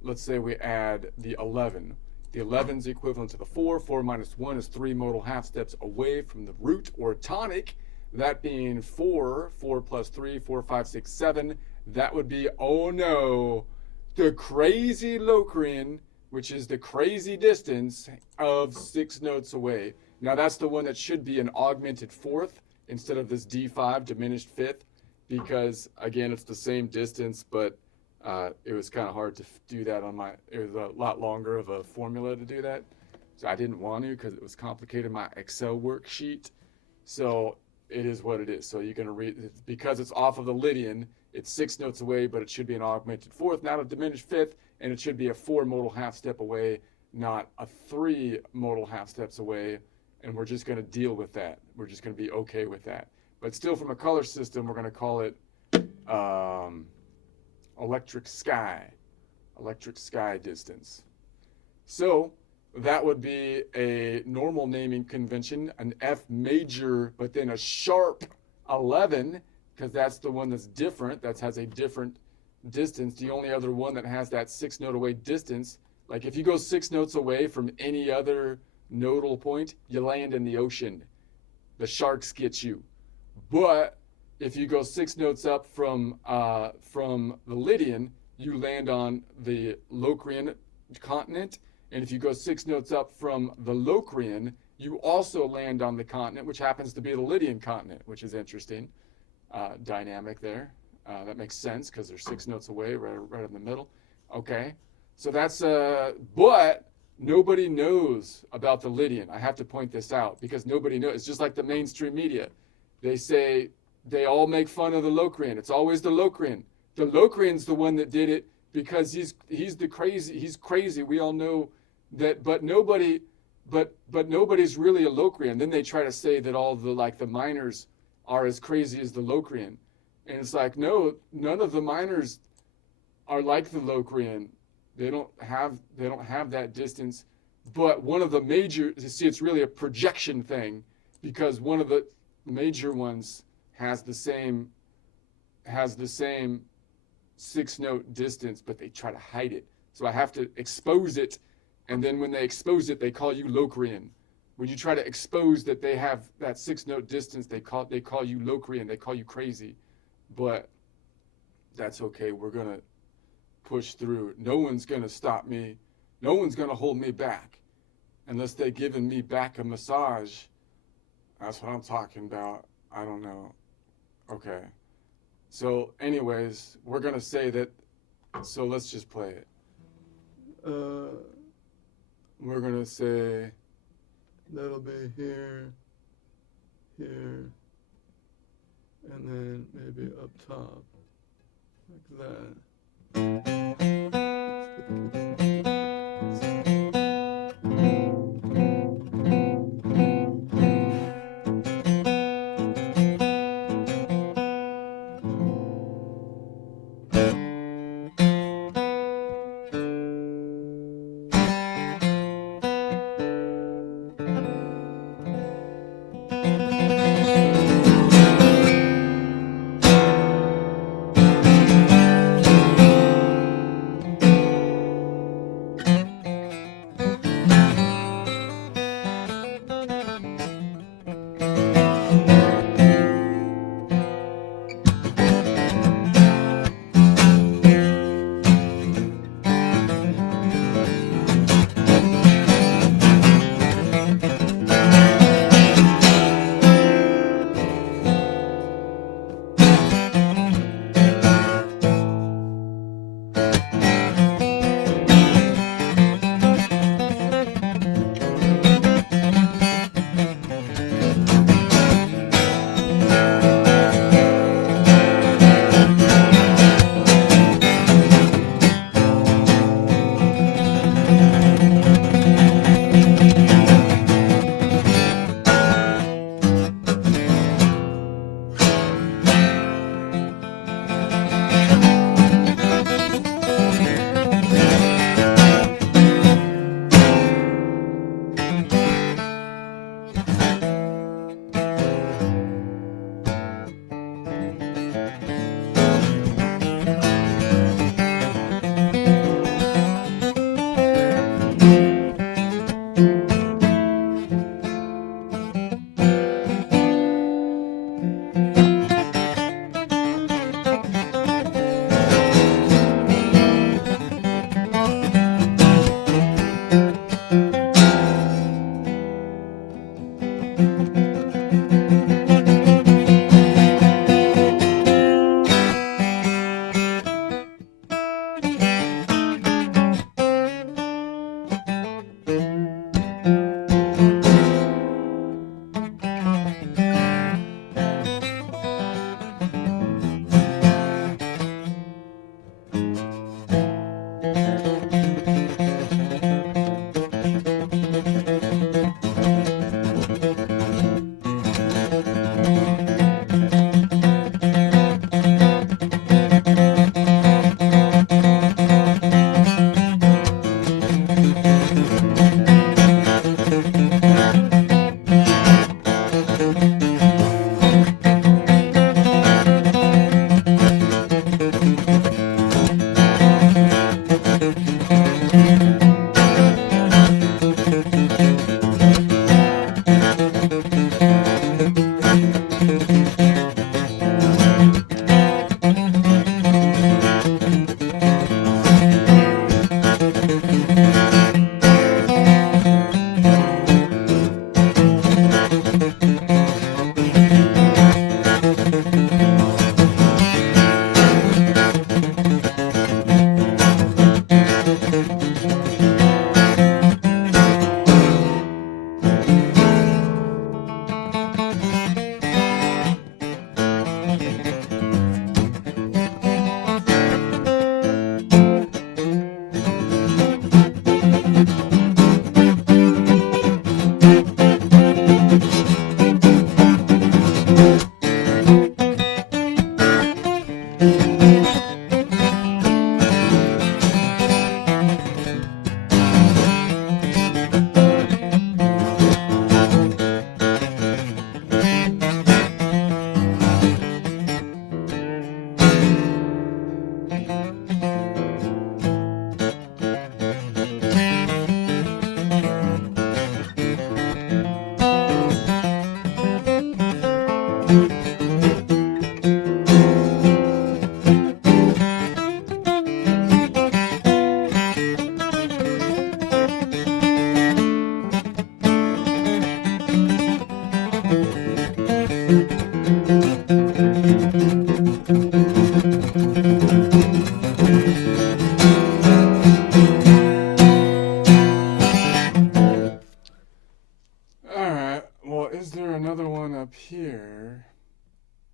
Let's say we add the 11. The 11 is equivalent to the 4. 4 minus 1 is 3 modal half steps away from the root or tonic. That being 4. 4 plus 3, 4, 5, 6, 7. That would be, oh no, the crazy Locrian, which is the crazy distance of 6 notes away. Now that's the one that should be an augmented 4th instead of this D5 diminished 5th, because again, it's the same distance, but it was kind of hard to do that on my, it was a lot longer of a formula to do that. So I didn't want to because it was complicated, my Excel worksheet. So it is what it is. So you're going to read, because it's off of the Lydian, it's 6 notes away, but it should be an augmented 4th, not a diminished 5th, and it should be a 4 modal half step away, not a 3 modal half steps away. And we're just going to deal with that. We're just going to be okay with that. But still, from a color system, we're going to call it electric sky distance. So that would be a normal naming convention, an F major, but then a sharp 11, because that's the one that's different, that has a different distance. The only other one that has that 6 note away distance, like if you go 6 notes away from any other nodal point, you land in the ocean. The sharks get you. But if you go 6 notes up from the Lydian, you land on the Locrian continent. And if you go 6 notes up from the Locrian, you also land on the continent, which happens to be the Lydian continent, which is interesting dynamic there. That makes sense because they're 6 notes away, right in the middle. Okay, so that's but nobody knows about the Lydian. I have to point this out because nobody knows. It's just like the mainstream media. They say, they all make fun of the Locrian. It's always the Locrian. The Locrian's the one that did it because he's crazy. We all know that, but nobody's really a Locrian. Then they try to say that all the miners are as crazy as the Locrian. And it's like, no, none of the miners are like the Locrian. They don't have that distance. But one of the major, you see, it's really a projection thing because one of the major ones has the same 6 note distance, but they try to hide it. So I have to expose it, and then when they expose it, they call you Locrian. When you try to expose that they have that 6 note distance, they call you Locrian. They call you crazy. but that's okay. We're going to push through. No one's going to stop me. No one's going to hold me back unless they're giving me back a massage. That's what I'm talking about. I don't know. Okay. So anyways, we're going to say that. So let's just play it. We're going to say that'll be here, here, and then maybe up top, like that.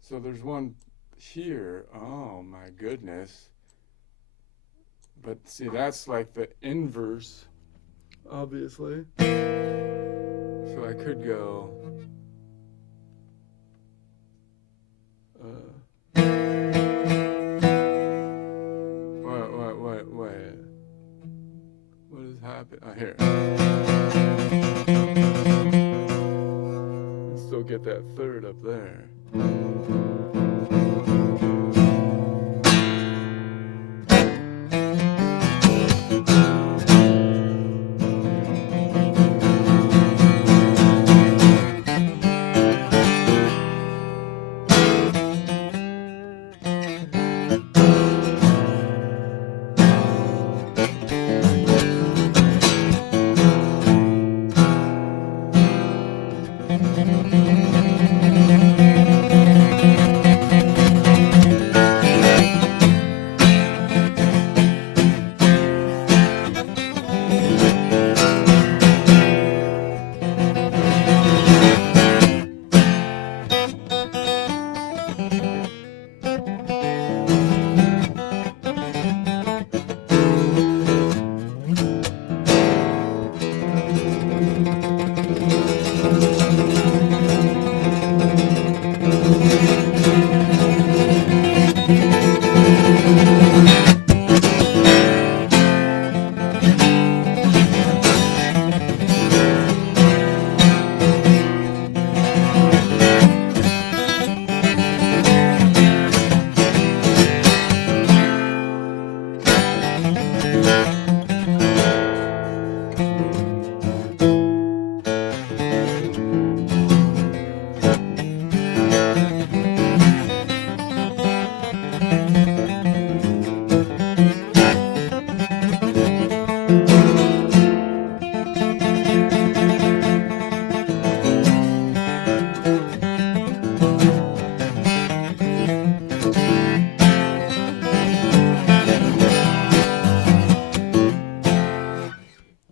So there's one here. Oh my goodness. But see, that's like the inverse, obviously. So I could go. Wait. What is happening? Oh, here. Still get that third up there.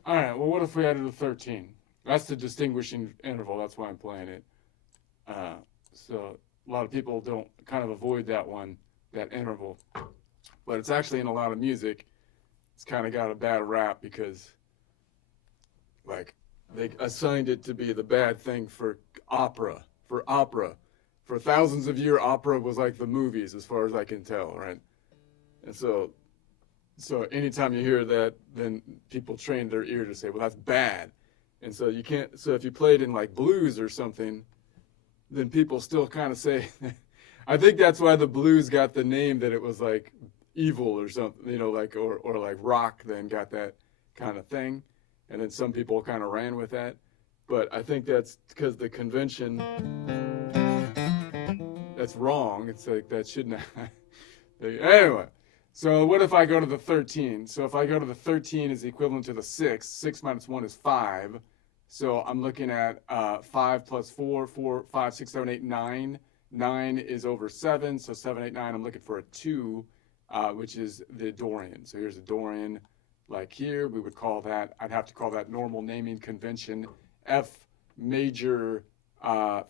Alright, well, what if we added a 13? That's the distinguishing interval. That's why I'm playing it. So a lot of people don't kind of avoid that one, that interval. But it's actually in a lot of music. It's kind of got a bad rap because, like, they assigned it to be the bad thing for opera. For thousands of years, opera was like the movies, as far as I can tell, right? And so anytime you hear that, then people train their ear to say, well, that's bad. And so you can't, so if you played in like blues or something, then people still kind of say, I think that's why the blues got the name that it was like evil or something, you know, like, or like rock then got that kind of thing. And then some people kind of ran with that. But I think that's because the convention, that's wrong. It's like, that shouldn't have. Anyway. So what if I go to the 13? So if I go to the 13 is equivalent to the 6. 6 minus 1 is 5. So I'm looking at 5 plus 4, 4, 5, 6, 7, 8, 9. 9 is over 7, so 7, 8, 9. I'm looking for a 2, which is the Dorian. So here's a Dorian. Like here, we would call that, I'd have to call that normal naming convention F major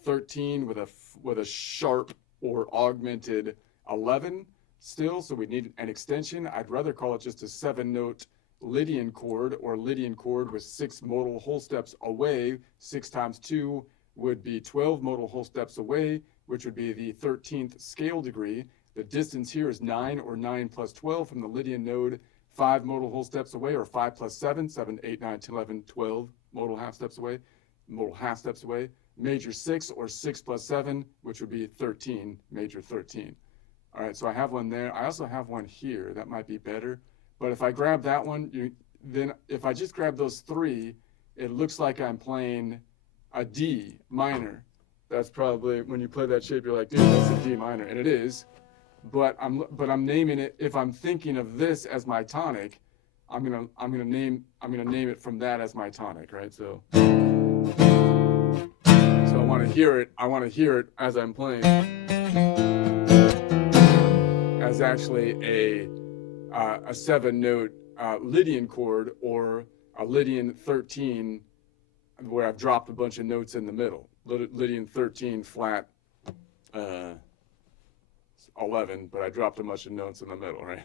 13 with a sharp or augmented 11. Still, so we need an extension. I'd rather call it just a 7-note Lydian chord or Lydian chord with 6 modal whole steps away. 6 times 2 would be 12 modal whole steps away, which would be the 13th scale degree. The distance here is 9 or 9 plus 12 from the Lydian node, 5 modal whole steps away, or 5 plus 7, 7, 8, 9, 10, 11, 12 modal half steps away. Major 6 or 6 plus 7, which would be 13, major 13. All right, so I have one there. I also have one here. That might be better. But if I grab that one, then if I just grab those 3, it looks like I'm playing a D minor. That's probably, when you play that shape, you're like, dude, that's a D minor. And it is. But I'm naming it, if I'm thinking of this as my tonic, I'm gonna name it from that as my tonic, right? So I want to hear it as I'm playing. As actually a 7-note Lydian chord or a Lydian 13 where I've dropped a bunch of notes in the middle. Lydian 13 flat 11, but I dropped a bunch of notes in the middle, right?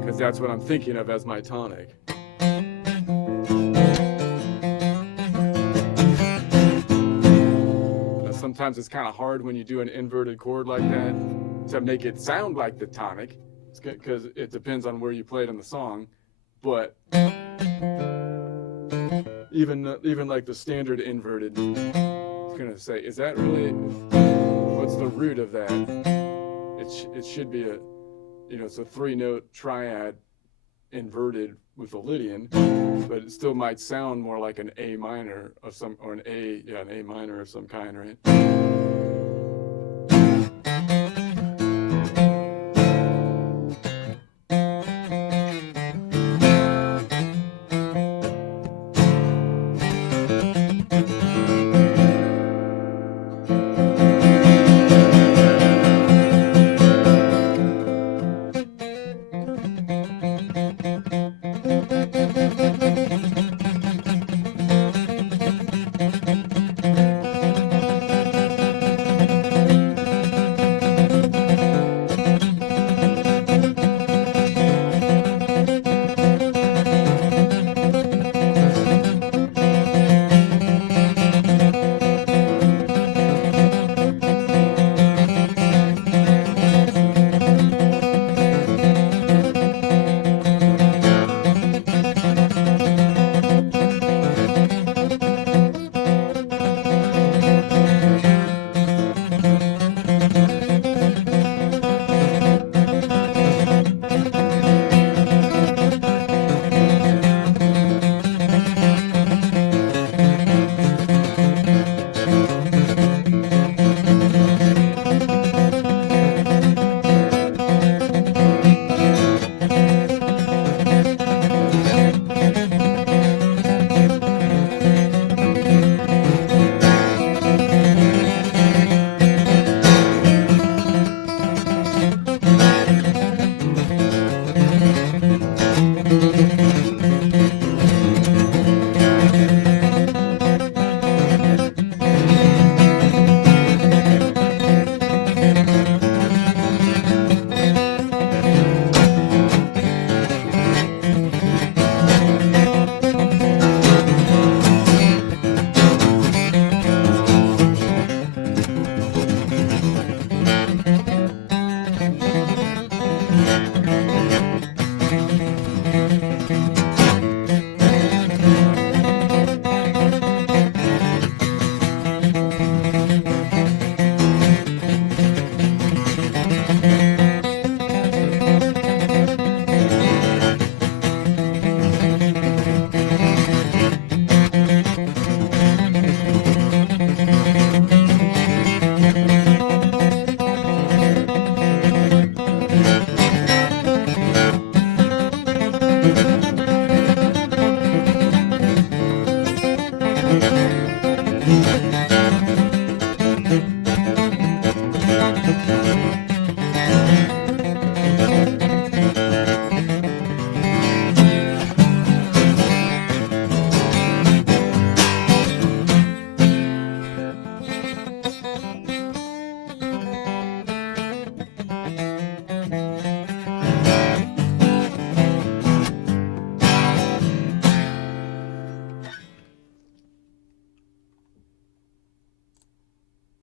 Because that's what I'm thinking of as my tonic. Now, sometimes it's kind of hard when you do an inverted chord like that to make it sound like the tonic, because it depends on where you play it in the song. But even like the standard inverted, it's gonna say, is that really, what's the root of that? It should be a, it's a 3-note triad inverted with a Lydian, but it still might sound more like an A minor of some, or an A minor of some kind, right?